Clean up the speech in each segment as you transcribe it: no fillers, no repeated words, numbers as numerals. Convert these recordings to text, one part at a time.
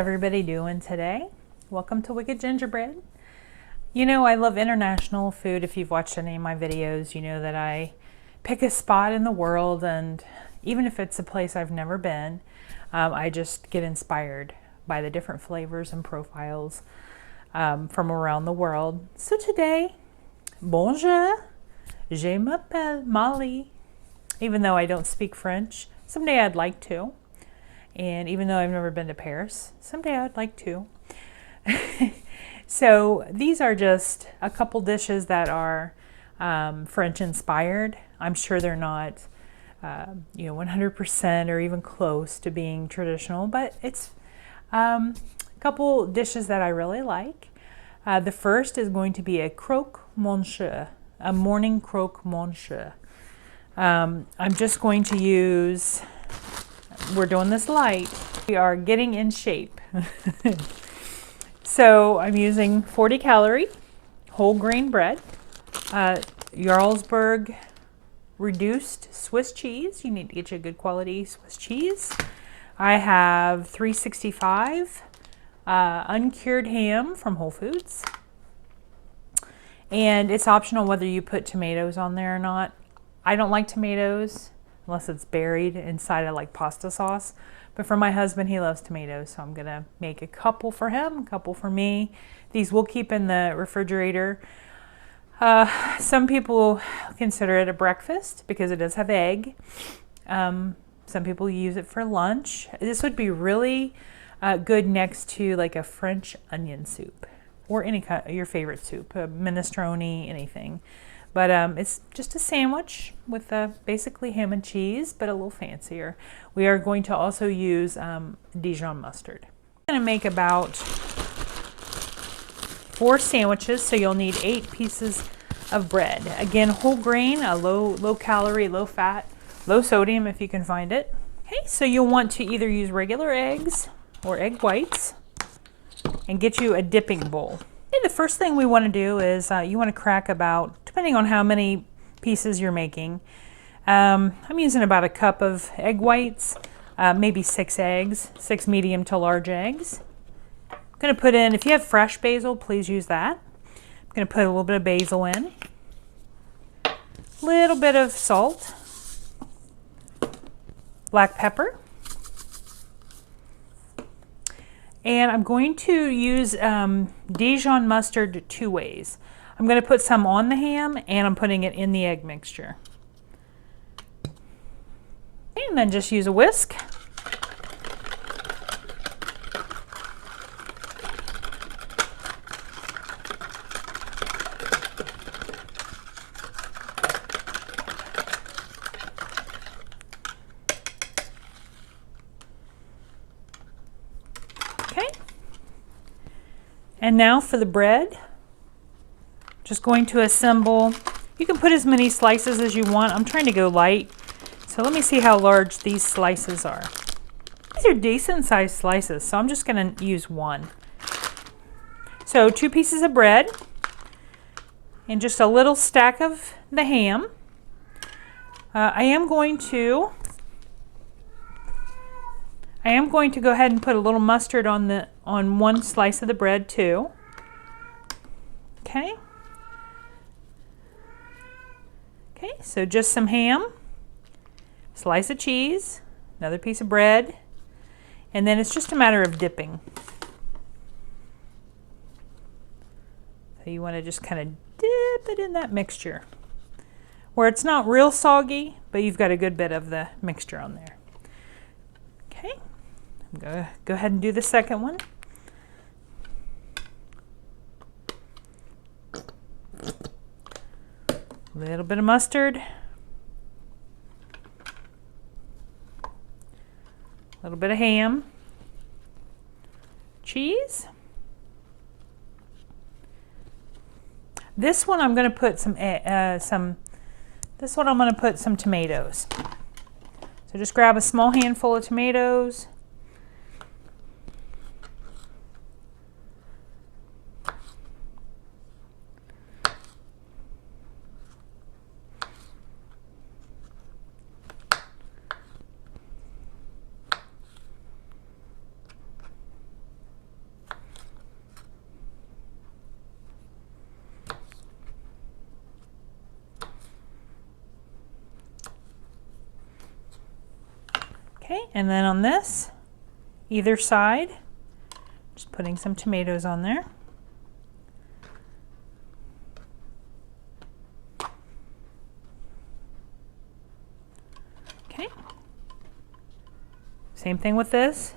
everybody doing today? Welcome to Wicked Gingerbread. You know, I love international food. If you've watched any of my videos, you know that I pick a spot in the world, and even if it's a place I've never been, I just get inspired by the different flavors and profiles from around the world. So today, bonjour, je m'appelle Molly. Even though I don't speak French, someday I'd like to. And even though I've never been to Paris, someday I'd like to. So these are just a couple dishes that are French inspired. I'm sure they're not, 100% or even close to being traditional, but it's a couple dishes that I really like. The first is going to be a croque monsieur, a morning croque monsieur. I'm just going to use, we're doing this light. We are getting in shape. So I'm using 40 calorie whole grain bread, Jarlsberg reduced Swiss cheese. You need to get you a good quality Swiss cheese. I have 365 uncured ham from Whole Foods. And it's optional whether you put tomatoes on there or not. I don't like tomatoes unless it's buried inside of like pasta sauce. But for my husband, he loves tomatoes, so I'm gonna make a couple for him, a couple for me. These we'll keep in the refrigerator. Some people consider it a breakfast because it does have egg. Some people use it for lunch. This would be really good next to like a French onion soup or any kind of your favorite soup, minestrone, anything. But it's just a sandwich with basically ham and cheese, but a little fancier. We are going to also use Dijon mustard. I'm going to make about 4 sandwiches, so you'll need 8 pieces of bread. Again, whole grain, a low calorie, low fat, low sodium if you can find it. Okay, so you'll want to either use regular eggs or egg whites and get you a dipping bowl. The first thing we want to do is you want to crack about, depending on how many pieces you're making, I'm using about a cup of egg whites, maybe 6 eggs, 6 medium to large eggs. I'm going to put in, if you have fresh basil, please use that. I'm going to put a little bit of basil in, a little bit of salt, black pepper. And I'm going to use Dijon mustard 2 ways. I'm going to put some on the ham and I'm putting it in the egg mixture. And then just use a whisk. And now for the bread, just going to assemble. You can put as many slices as you want. I'm trying to go light, so let me see how large these slices are. These are decent sized slices, so I'm just going to use 1. So 2 pieces of bread and just a little stack of the ham. I am going to go ahead and put a little mustard on one slice of the bread too. Okay. Okay, so just some ham, slice of cheese, another piece of bread, and then it's just a matter of dipping. So you want to just kind of dip it in that mixture where it's not real soggy, but you've got a good bit of the mixture on there. Okay. I'm going to go ahead and do the second one. A little bit of mustard. A little bit of ham. Cheese. This one I'm going to put some tomatoes. So just grab a small handful of tomatoes. Okay, and then on this, either side, just putting some tomatoes on there. Okay, same thing with this.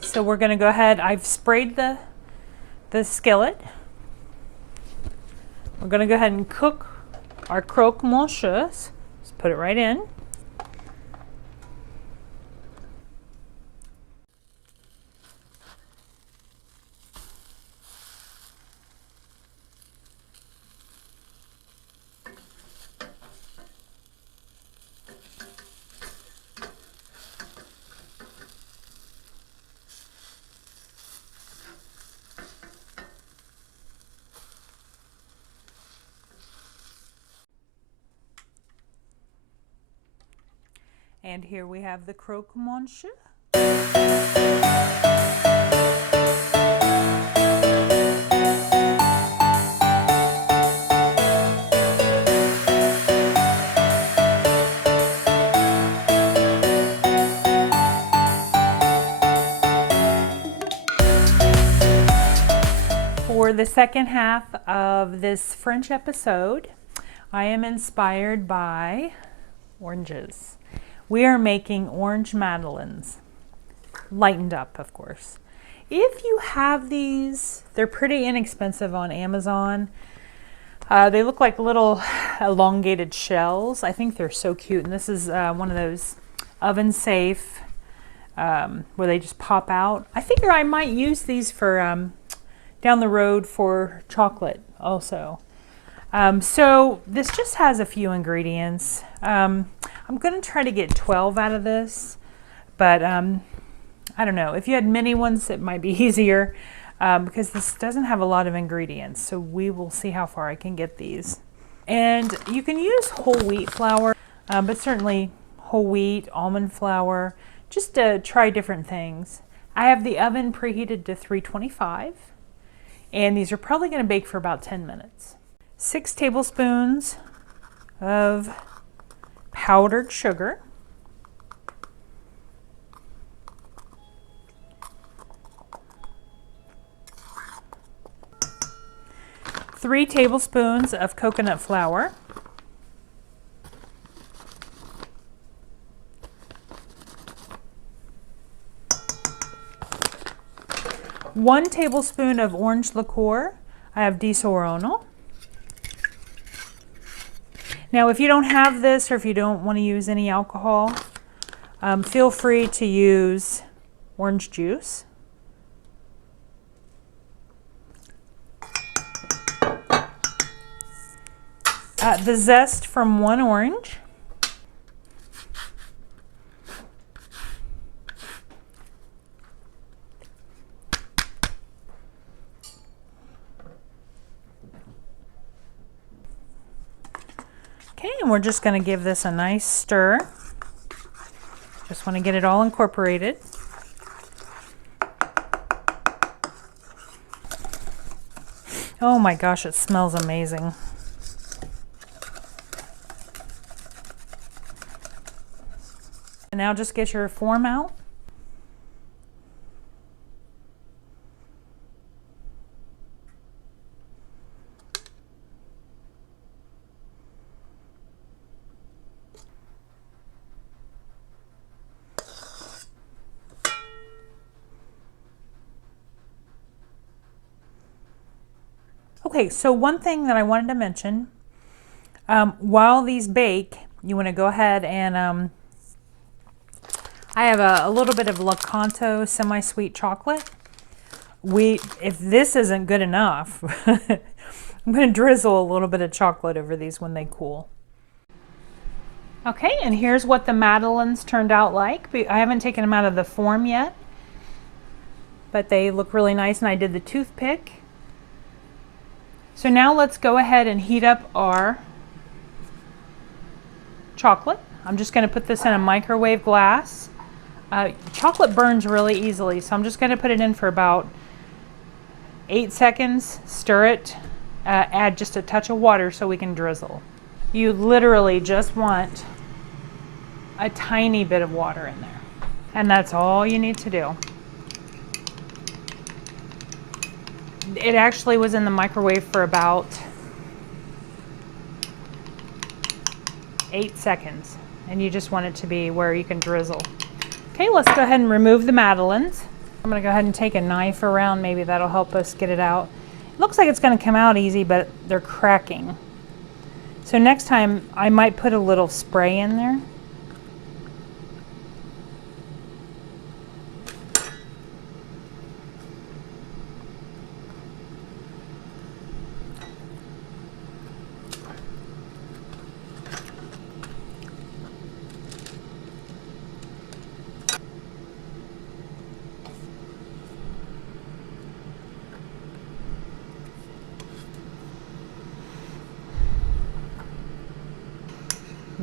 So we're going to go ahead, I've sprayed the skillet. We're going to go ahead and cook our croque monsieur. Just put it right in. And here we have the croque monsieur. For the second half of this French episode, I am inspired by oranges. We are making orange madeleines, lightened up, of course. If you have these, they're pretty inexpensive on Amazon. They look like little elongated shells. I think they're so cute. And this is one of those oven safe where they just pop out. I figure I might use these for down the road for chocolate also. So this just has a few ingredients. I'm going to try to get 12 out of this, but I don't know. If you had mini ones, it might be easier because this doesn't have a lot of ingredients. So we will see how far I can get these. And you can use whole wheat flour, but certainly whole wheat, almond flour, just to try different things. I have the oven preheated to 325, and these are probably going to bake for about 10 minutes. 6 tablespoons of powdered sugar. 3 tablespoons of coconut flour. 1 tablespoon of orange liqueur. I have di Sorono. Now, if you don't have this or if you don't want to use any alcohol, feel free to use orange juice. The zest from 1 orange. Okay, and we're just going to give this a nice stir. Just want to get it all incorporated. Oh my gosh, it smells amazing. And now just get your form out. Okay, so one thing that I wanted to mention, while these bake, you want to go ahead and I have a little bit of Lakanto semi-sweet chocolate. If this isn't good enough, I'm going to drizzle a little bit of chocolate over these when they cool. Okay, and here's what the Madeleines turned out like. I haven't taken them out of the form yet, but they look really nice, and I did the toothpick. So now let's go ahead and heat up our chocolate. I'm just going to put this in a microwave glass. Chocolate burns really easily, so I'm just going to put it in for about 8 seconds, stir it, add just a touch of water so we can drizzle. You literally just want a tiny bit of water in there. And that's all you need to do. It actually was in the microwave for about 8 seconds. And you just want it to be where you can drizzle. Okay, let's go ahead and remove the Madeleines. I'm gonna go ahead and take a knife around, maybe that'll help us get it out. It looks like it's gonna come out easy, but they're cracking. So next time I might put a little spray in there.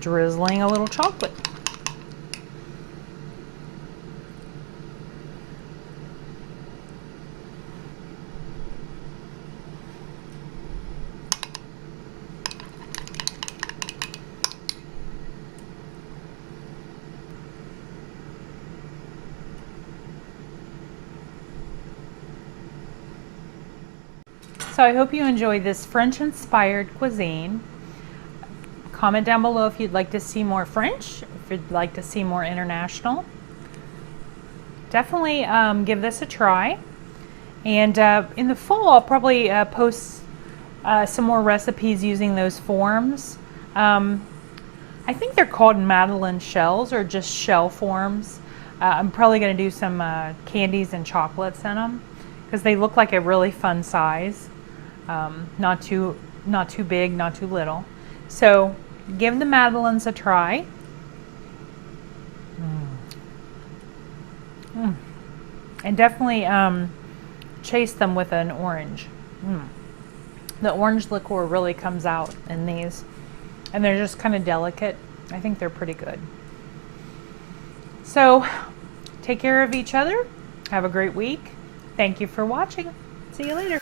Drizzling a little chocolate. So I hope you enjoyed this French-inspired cuisine. Comment down below if you'd like to see more French, if you'd like to see more international. Definitely give this a try. And in the fall, I'll probably post some more recipes using those forms. I think they're called Madeleine shells or just shell forms. I'm probably going to do some candies and chocolates in them because they look like a really fun size. Not too big, not too little. So give the Madeleines a try. And definitely chase them with an orange. The orange liqueur really comes out in these. And they're just kind of delicate. I think they're pretty good. So take care of each other. Have a great week. Thank you for watching. See you later.